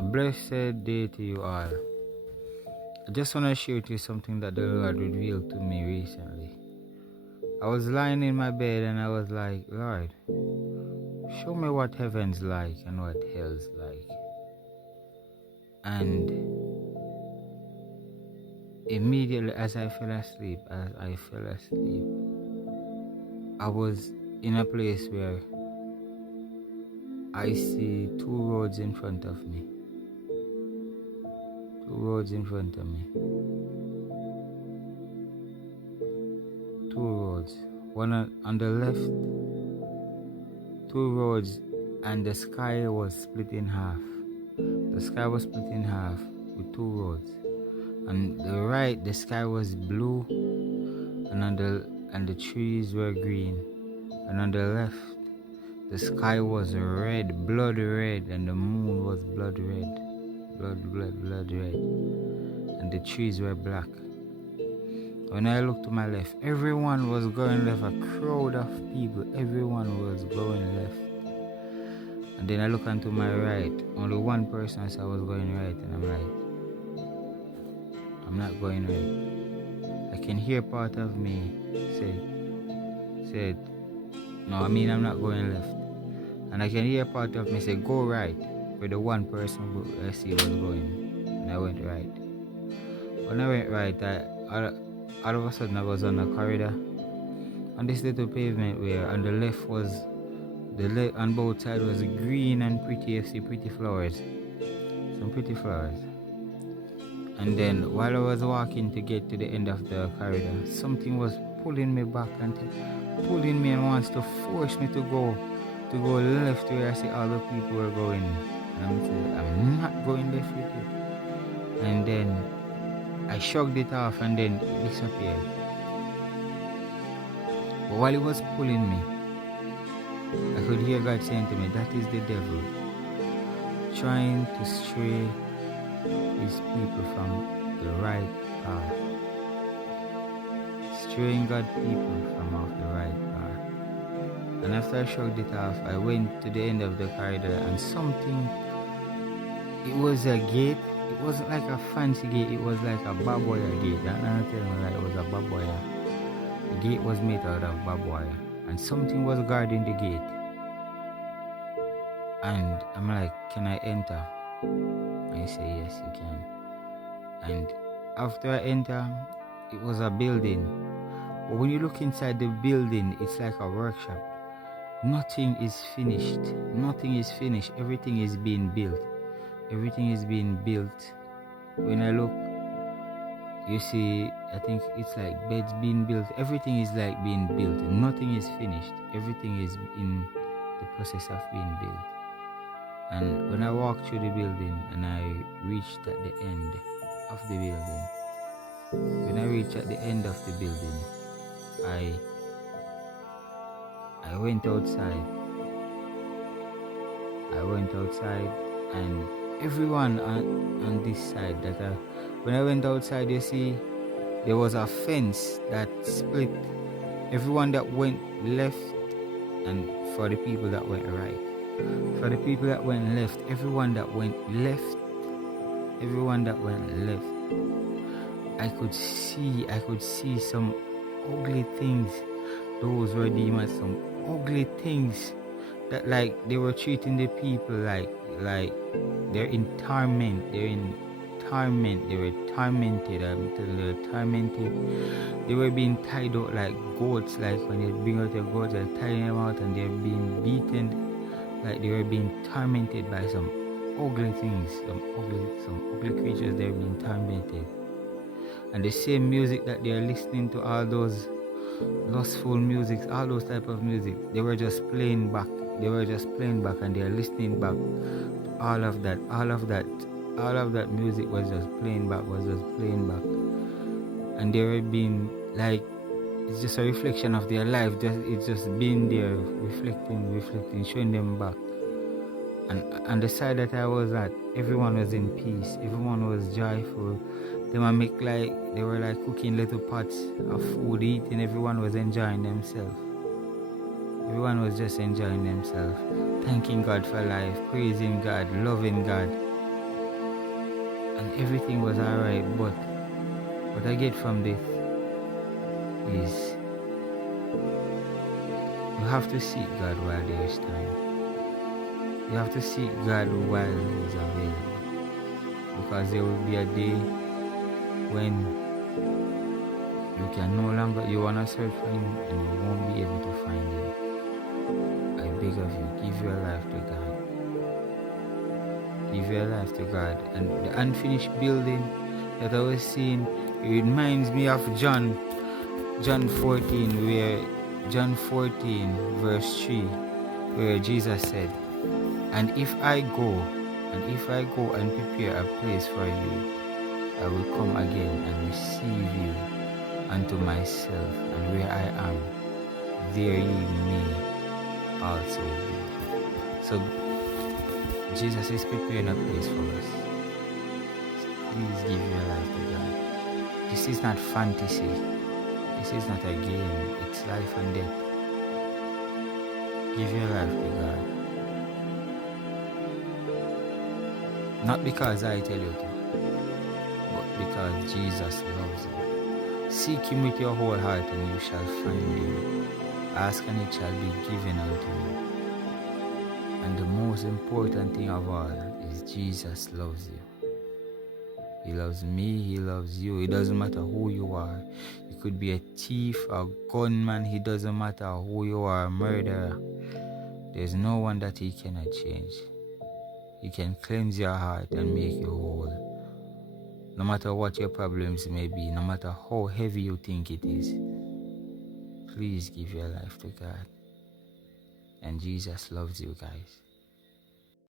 A blessed day to you all. I just want to share with you something that the Lord revealed to me recently. I was lying in my bed and I was like, Lord, show me what heaven's like and what hell's like. And immediately as I fell asleep, I was in a place where I see two roads in front of me. Two roads in front of me. Two roads. One on the left, two roads, and the sky was split in half. The sky was split in half with two roads. On the right, the sky was blue, and the trees were green. And on the left, the sky was red, blood red, and the moon was blood red. Blood red. And the trees were black. When I looked to my left, everyone was going left. A crowd of people, everyone was going left. And then I look onto my right. Only one person said I was going right, and I'm like, I'm not going right. I can hear part of me said, no, I'm not going left. And I can hear part of me say, go right, where the one person who I see was going. And I went right. When I went right, all of a sudden I was on a corridor on this little pavement where on the left was on both sides was green and pretty. You see pretty flowers, some pretty flowers. And then while I was walking to get to the end of the corridor, something was pulling me back and pulling me and wants to force me to go left where I see all the people were going. And I'm saying, I'm not going left with you. And then I shrugged it off and then it disappeared. But while it was pulling me, I could hear God saying to me, that is the devil trying to stray his people from the right path. Straying God's people from off the right path. And after I shrugged it off, I went to the end of the corridor and it was a gate. It wasn't like a fancy gate, it was like a barbed wire gate. I'm telling you, like it was a barbed wire. The gate was made out of barbed wire. And something was guarding the gate. And I'm like, can I enter? And he said, yes, you can. And after I enter, it was a building. But when you look inside the building, it's like a workshop. Nothing is finished. Nothing is finished. Everything is being built. Everything is being built. When I look, you see, I think it's like beds being built. Everything is like being built. Nothing is finished. Everything is in the process of being built. And when I walked through the building and I reached at the end of the building, I went outside. And everyone on this side when I went outside, you see, there was a fence that split everyone that went left and for the people that went right. For the people that went left, everyone that went left, I could see some ugly things. Those were demons, some ugly things that like they were treating the people like they're in torment. They were tormented. They were tormented. They were being tied out like goats. Like when you bring out your goats, they're tying them out and they're being beaten. Like they were being tormented by some ugly things, some ugly creatures. They were being tormented. And the same music that they are listening to, all those lustful music, all those type of music, they were just playing back. And they are listening back to all of that music was just playing back. And they were being like, it's just a reflection of their life. It's just being there, reflecting, showing them back. And on the side that I was at, everyone was in peace. Everyone was joyful. They were like cooking little pots of food, eating. Everyone was enjoying themselves. Everyone was just enjoying themselves, thanking God for life, praising God, loving God. and everything was alright. But what I get from this is you have to seek God while there is time. You have to seek God while He is available, because there will be a day when you wanna search for Him and you won't be able to find Him. I beg of you, give your life to God. Give your life to God. And the unfinished building that I was seeing, it reminds me of John 14 verse 3, where Jesus said, and if I go and prepare a place for you, I will come again and receive you unto myself, and where I am, there ye may also be. So Jesus is preparing a place for us. Please give your life to God. This is not fantasy. This is not a game. It's life and death. Give your life to God. Not because I tell you to, but because Jesus loves you. Seek Him with your whole heart and you shall find Him. Ask and it shall be given unto you. And the most important thing of all is Jesus loves you. He loves me, He loves you. It doesn't matter who you are. You could be a thief, a gunman. It doesn't matter who you are, a murderer. There's no one that He cannot change. He can cleanse your heart and make you whole. No matter what your problems may be, no matter how heavy you think it is, please give your life to God. And Jesus loves you guys.